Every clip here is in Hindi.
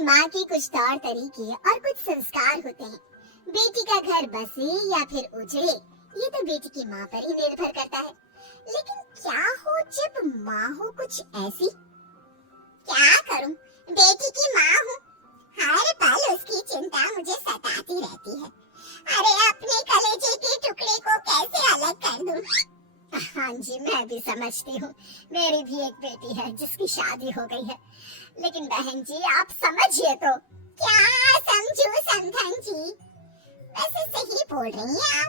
कि माँ के कुछ तौर तरीके और कुछ संस्कार होते हैं। बेटी का घर बसे या फिर उजड़े, ये तो बेटी की माँ पर ही निर्भर करता है। लेकिन क्या हो जब माँ हो कुछ ऐसी? क्या करूं, बेटी की माँ हूँ, हर पल उसकी चिंता मुझे सताती रहती है। अरे अपने कलेजे के टुकड़े को कैसे अलग कर दूं? हाँ जी, मैं भी समझती हूँ। मेरी भी एक बेटी है जिसकी शादी हो गई है। लेकिन बहन जी, आप समझिए तो। क्या समझूं समधन जी? वैसे सही बोल रही हैं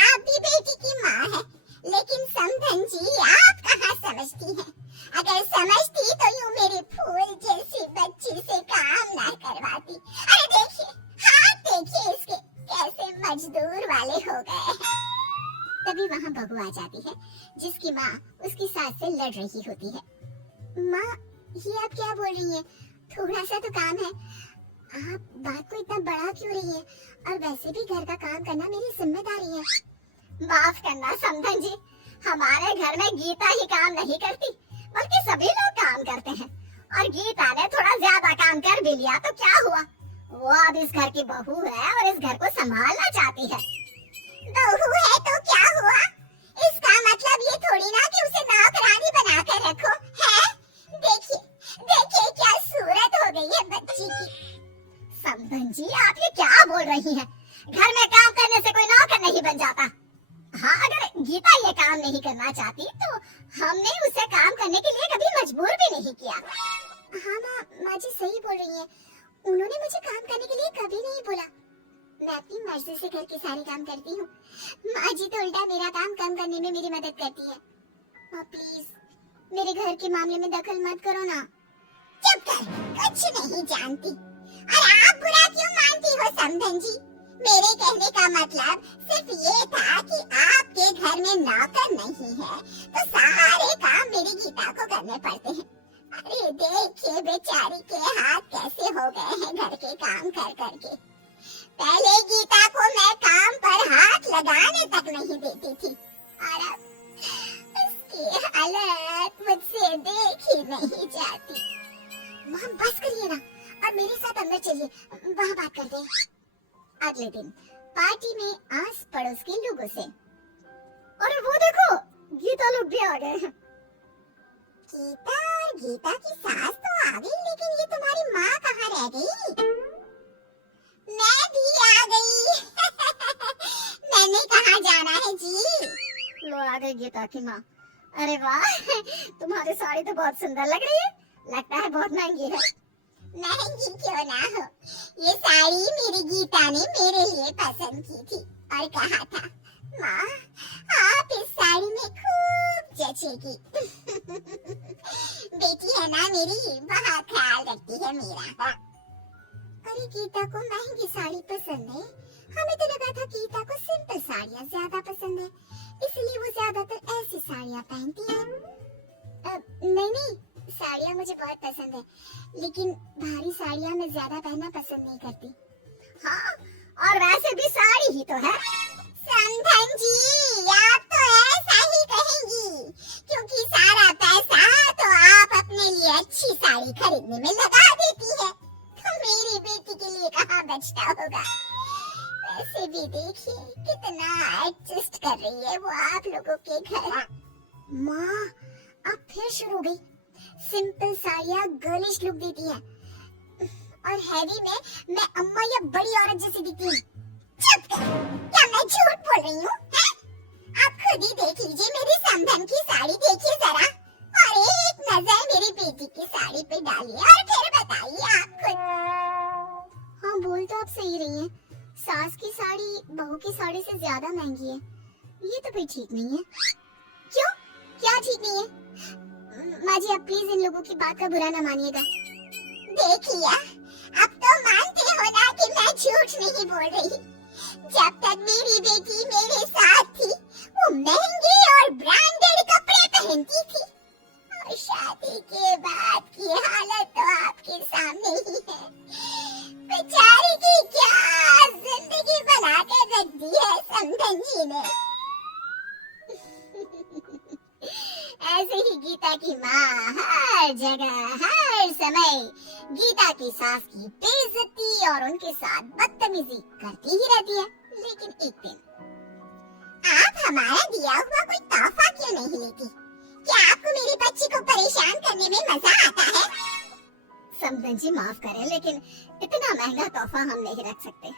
आप भी बेटी की माँ है। लेकिन समधन जी, आप कहाँ समझती हैं? अगर समझती तो यूं मेरी फूल जैसी बच्ची से काम ना करवाती। अरे देखिए, हाथ देखिए इसके कैसे मजदूर वाले हो गए हैं। तभी वहाँ बहू आ जाती है जिसकी माँ उसकी सास से लड़ रही होती है। माँ, ये आप क्या बोल रही हैं? थोड़ा सा तो काम है, आप बात को इतना बड़ा क्यों रही है? और वैसे भी घर का काम करना मेरी जिम्मेदारी है। माफ करना समधन जी, हमारे घर में गीता ही काम नहीं करती, बल्कि सभी लोग काम करते हैं। और गीता ने थोड़ा ज्यादा काम कर भी लिया तो क्या हुआ? वो अब इस घर की बहू है और इस घर को संभालना चाहती है। बहू है तो क्या हुआ? इसका मतलब ये थोड़ी ना कि उसे नौकरानी बनाकर रखो, है? देखिए, देखिए क्या सूरत हो गई है बच्ची की। समधन जी, आप ये क्या बोल रही हैं? घर में काम करने से कोई नौकर नहीं बन जाता। हाँ, अगर गीता ये काम नहीं करना चाहती तो हमने उसे काम करने के लिए कभी मजबूर भी नहीं किया। हाँ माँ जी सही बोल रही हैं। उन्होंने मुझे काम करने के लिए कभी नहीं बोला। मैं अपनी मर्जी से घर के सारे काम करती हूँ। माँ जी तो उल्टा मेरा काम कम करने में मेरी मदद करती है। माँ प्लीज, मेरे घर के मामले में दखल मत करो ना। चुप कर, कुछ नहीं जानती। और आप बुरा क्यों मानती हो समधन जी? मेरे कहने का मतलब सिर्फ ये था कि आपके घर में नौकर नहीं है तो सारे काम मेरी गीता को करने पड़ते हैं। अरे देखिए बेचारी के हाथ कैसे हो गए हैं घर के काम कर करके। पहले गीता को मैं काम पर हाथ लगाने तक नहीं देती थी और अब उसकी हालत मुझसे देखी नहीं जाती। मां बस करिए ना और मेरे साथ अंदर चलिए, वहाँ बात करते हैं। अगले दिन पार्टी में आस पड़ोस के लोगों से, अरे वो देखो, गीता लोग भी आ गए हैं। गीता और गीता की सास तो आ गई, लेकिन ये तुम्हारी माँ कहाँ रह गई? मैं भी आ गई। मैंने कहाँ जाना है जी? लो आ गई गीता की माँ। अरे वाह, तुम्हारी साड़ी तो बहुत सुंदर लग रही है। लगता है बहुत महंगी है। महंगी क्यों ना हो, ये साड़ी मेरी गीता ने मेरे लिए पसंद की थी और कहा था, माँ आप इस साड़ी में खूब जचेगी। बेटी है ना मेरी, बहुत ख्याल रखती है मेरा। अरे गीता को महंगी साड़ी पसंद है, हमें तो लगा था गीता को सिंपल साड़ियाँ ज्यादा पसंद है, इसलिए वो ज्यादातर ऐसी साड़ियाँ पहनती है। नहीं, साड़ियाँ मुझे बहुत पसंद है, लेकिन भारी साड़ियाँ मैं ज्यादा पहनना पसंद नहीं करती। हाँ, और वैसे भी साड़ी ही तो है। समधन जी, आप तो ऐसा ही कहेंगी, क्योंकि सारा पैसा तो आप अपने लिए अच्छी साड़ी खरीदने में लगा देती है, तो मेरी बेटी के लिए कहाँ बचता होगा। वैसे भी देखिए कितना एडजस्ट कर रही है वो आप लोगों के घर। माँ, अब फिर शुरू हो गई। सिंपल साड़ियाँ गर्लिश लुक देती है और हैवी में मैं अम्मा या बड़ी औरत जैसी दिखती हूँ। चुप कर, क्या मैं झूठ बोल रही हूँ? आप खुद ही देख लीजिए मेरी समधन की साड़ी, देखिए जरा, और एक नजर मेरी बेटी की साड़ी पे डालिए और फिर बताइए आप खुद। हाँ बोल तो आप सही रही हैं, सास की साड़ी बहू की साड़ी से ज्यादा महंगी है। ये तो कोई ठीक नहीं है। क्यों, क्या ठीक नहीं है? माँ जी आप प्लीज इन लोगों की बात का बुरा न मानिएगा। देखिए, अब तो मानते हो ना कि मैं झूठ नहीं बोल रही। जब तक मेरी बेटी मेरे साथ थी, वो महंगे और ब्रांडेड कपड़े पहनती थी, और शादी के बाद की हालत तो आपके सामने ही है। बेचारी की क्या जिंदगी बना के रख दी है समधन जी ने। ऐसे ही गीता की माँ हर जगह हर समय गीता की सास की बेइज्जती और उनके साथ बदतमीजी करती ही रहती है। लेकिन एक दिन, आप हमारा दिया हुआ कोई तोहफा क्यों नहीं लेती? क्या आपको मेरी बच्ची को परेशान करने में मजा आता है? समधन जी माफ करें, लेकिन इतना महंगा तोहफा हम नहीं रख सकते।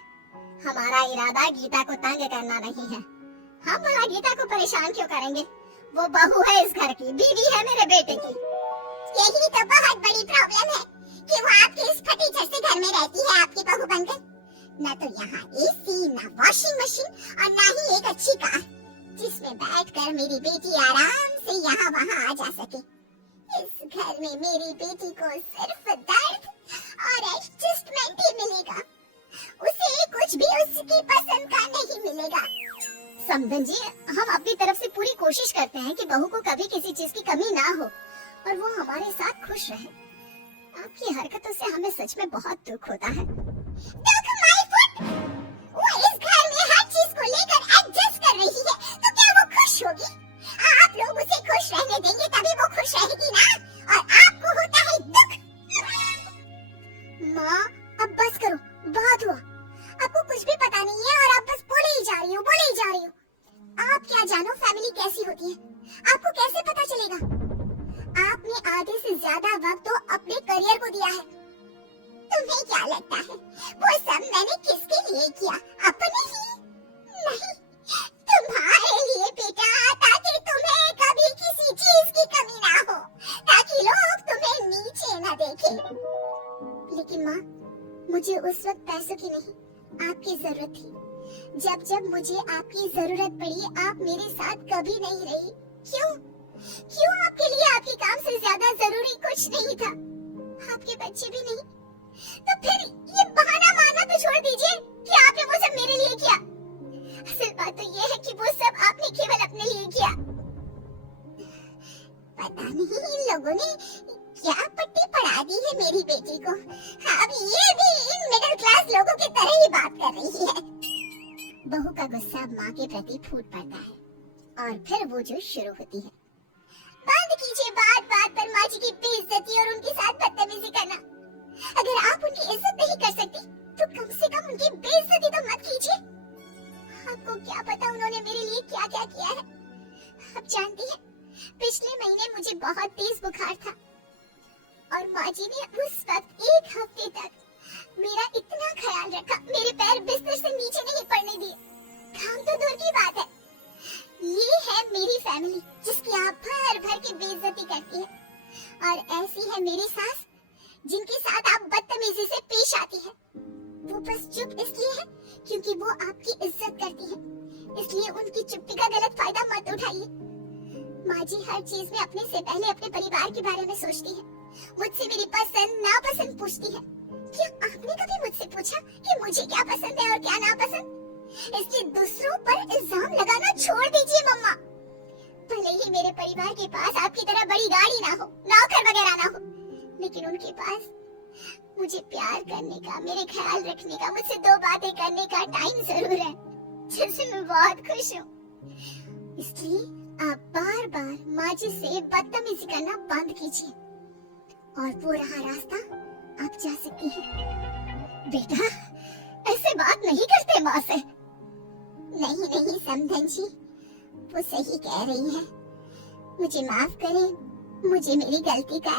हमारा इरादा गीता को तंग करना नहीं है। हम भला गीता को परेशान क्यों करेंगे? वो बहू है इस घर की, बीवी है मेरे बेटे की। यही तो बहुत बड़ी प्रॉब्लम है कि वो आपके इस फटी जैसे घर में रहती है आपकी बहू बनकर। न तो यहाँ एसी, न वॉशिंग मशीन और न ही एक अच्छी कार जिसमें बैठकर मेरी बेटी आराम से यहाँ वहाँ आ जा सके। इस घर में मेरी बेटी को सिर्फ दर्द और एडजस्टमेंट ही मिलेगा। उसे कुछ भी उसकी पसंद का नहीं मिलेगा। समधन जी, हम अपनी तरफ से पूरी कोशिश करते हैं कि बहू को कभी किसी चीज की कमी ना हो और वो हमारे साथ खुश रहे। आपकी हरकतों से हमें सच में बहुत दुख होता है। दुख माय फुट! वो इस घर में हर चीज को लेकर एडजस्ट कर रही है, तो क्या वो खुश होगी? आप लोग उसे खुश रहने देंगे तभी वो खुश रहेगी ना, और आपको होता है दुख। माँ, अब बस करो, बहुत हुआ। आपको कुछ भी पता नहीं है और आप बस बोले ही जा रही हो, बोले ही जा रही हो। आप क्या जानो फैमिली कैसी होती है? आपको कैसे पता चलेगा? आपने आधे से ज्यादा वक्त तो अपने करियर को दिया है। तुम्हें क्या लगता है वो सब मैंने किसके लिए किया? अपने ही? नहीं, तुम्हारे लिए बेटा, ताकि तुम्हें कभी किसी चीज की कमी ना हो, ताकि लोग तुम्हें नीचे न देखें। लेकिन माँ, मुझे उस वक्त पैसों की नहीं, आपकी जरूरत थी। जब जब मुझे आपकी जरूरत पड़ी, आप मेरे साथ कभी नहीं रही। क्यों? क्यों आपके लिए आपके काम से ज्यादा जरूरी कुछ नहीं था? आपके बच्चे भी नहीं? तो फिर ये बहाना मारना तो छोड़ दीजिए कि आपने वो सब मेरे लिए किया। असल बात तो ये है कि वो सब आपने केवल अपने लिए किया। पता नहीं इन लोगों ने क्या पट्टी पढ़ा दी है मेरी बेटी को। अब ये भी इन मिडिल क्लास लोगों की तरह ही बात कर रही है। बहू का गुस्सा माँ के प्रति फूट पड़ता है और फिर वो जो शुरू होती है। बंद कीजिए बात बात पर माँ जी की बेइज्जती और उनके साथ बदतमीजी करना। अगर आप उनकी इज्जत नहीं कर सकती तो कम से कम उनकी बेइज्जती तो मत कीजिए। आपको क्या पता उन्होंने मेरे लिए क्या क्या किया है। आप जानती हैं, पिछले महीने मुझे बहुत तेज बुखार था और माँ जी ने उस वक्त 1 हफ्ते तक मेरा इतना ख्याल रखा, मेरे पैर बिस्तर से नीचे नहीं पड़ने दिए। काम तो दूर की बात है। ये है मेरी फैमिली जिसकी आप भर भर के बेइज्जती करती है, और ऐसी है मेरी सास जिनके साथ आप बदतमीजी से पेश आती है। वो बस चुप इसलिए है क्योंकि वो आपकी इज्जत करती है, इसलिए उनकी चुप्पी का गलत फायदा मत उठाइए। माँ जी हर चीज में अपने से पहले अपने परिवार के बारे में सोचती है। मुझसे मेरी पसंद नापसंद पूछती है। क्या आपने कभी मुझसे पूछा कि मुझे क्या पसंद है और क्या नापसंद? इसलिए दूसरों पर इल्जाम लगाना छोड़ दीजिए मम्मा। भले ही मेरे परिवार के पास आपकी तरह बड़ी गाड़ी ना हो, नौकर वगैरह ना हो, लेकिन उनके पास मुझे प्यार करने का, मेरे ख्याल रखने का, मुझसे 2 बातें करने का टाइम जरूर है, जिससे मैं बहुत खुश हूँ। इसलिए आप बार बार माँ जी से बदतमीजी करना बंद कीजिए और वो रहा रास्ता आप जा सकती हैं। बेटा, ऐसे बात नहीं करते माँ से। नहीं नहीं समधन जी, वो सही कह रही है। मुझे माफ करें, मुझे मेरी गलती का